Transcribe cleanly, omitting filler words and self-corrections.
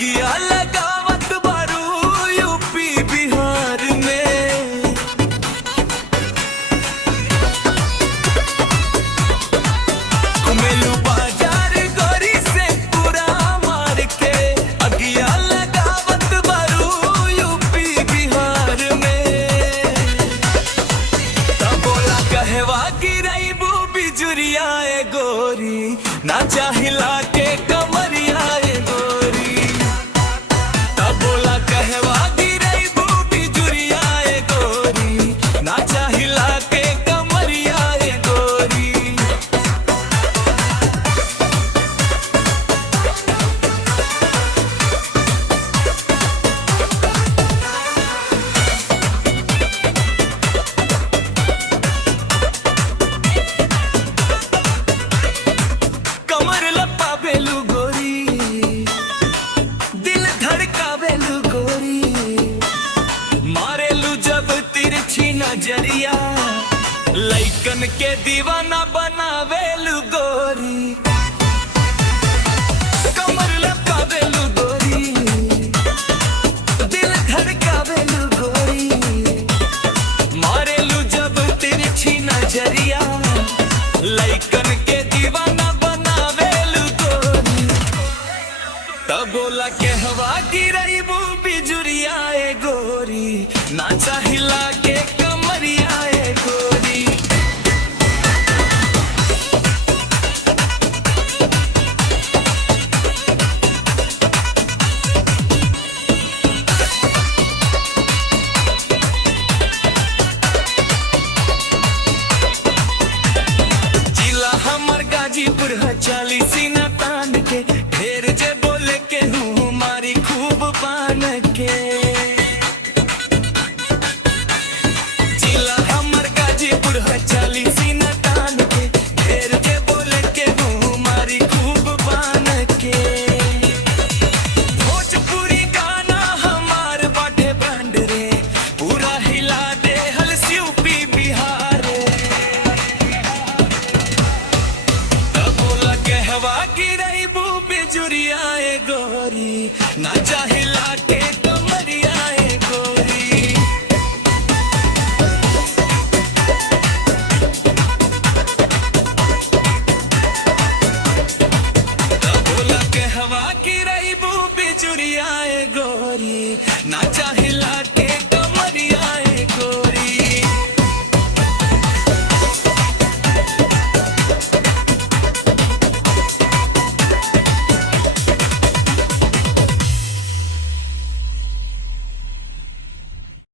अगिया लगावत बारू यूपी बिहार में। कुमेलू बाजार गोरी से पूरा मार के अगिया लगावत बारू यूपी बिहार में। तब बोला कहवा गिरैबू बिजुरिया ए गोरी ना चाहिला के कमरिया ए गोरी। तब बोला कहवा गिरैबू बिजुरिया ए गोरी ना चाहिला के कमरिया ए गोरी। कमर लपावेलू गोरी दिल धड़कावेलू गोरी मारेलू जब तिरछी नजरिया लइकन के दीवाना बनावेलू गोरी। कमर लपावेलू गोरी दिल धड़कावेलू गोरी मारेलू जब तिरछी नजरिया लइकन के दीवाना बनावेलू गोरी। तब बोला कहवा गिरैबू बिजुरिया ए गोरी ना चाहिला के कमरिया ए गोरी। जिला हमर गाजीपुर है चालीसी न तान के ढेर जे बोले के हूँ मारी खूब पान के। जिला हमर गाजीपुर है चालीसी न तान के ढेर जे बोले के हूँ मारी खूब पान के। भोजपुरी गाना हमार बाटे ब्रांड रे पूरा हिला दे हल यूपी बिहार रे। तब बोला कहवा गिरैबू बिजुरिया ए गोरी ना चाहिला के कमरिया ए गोरी। तब बोला कहवा गिरैबू बिजुरिया ए गोरी ना चाहिला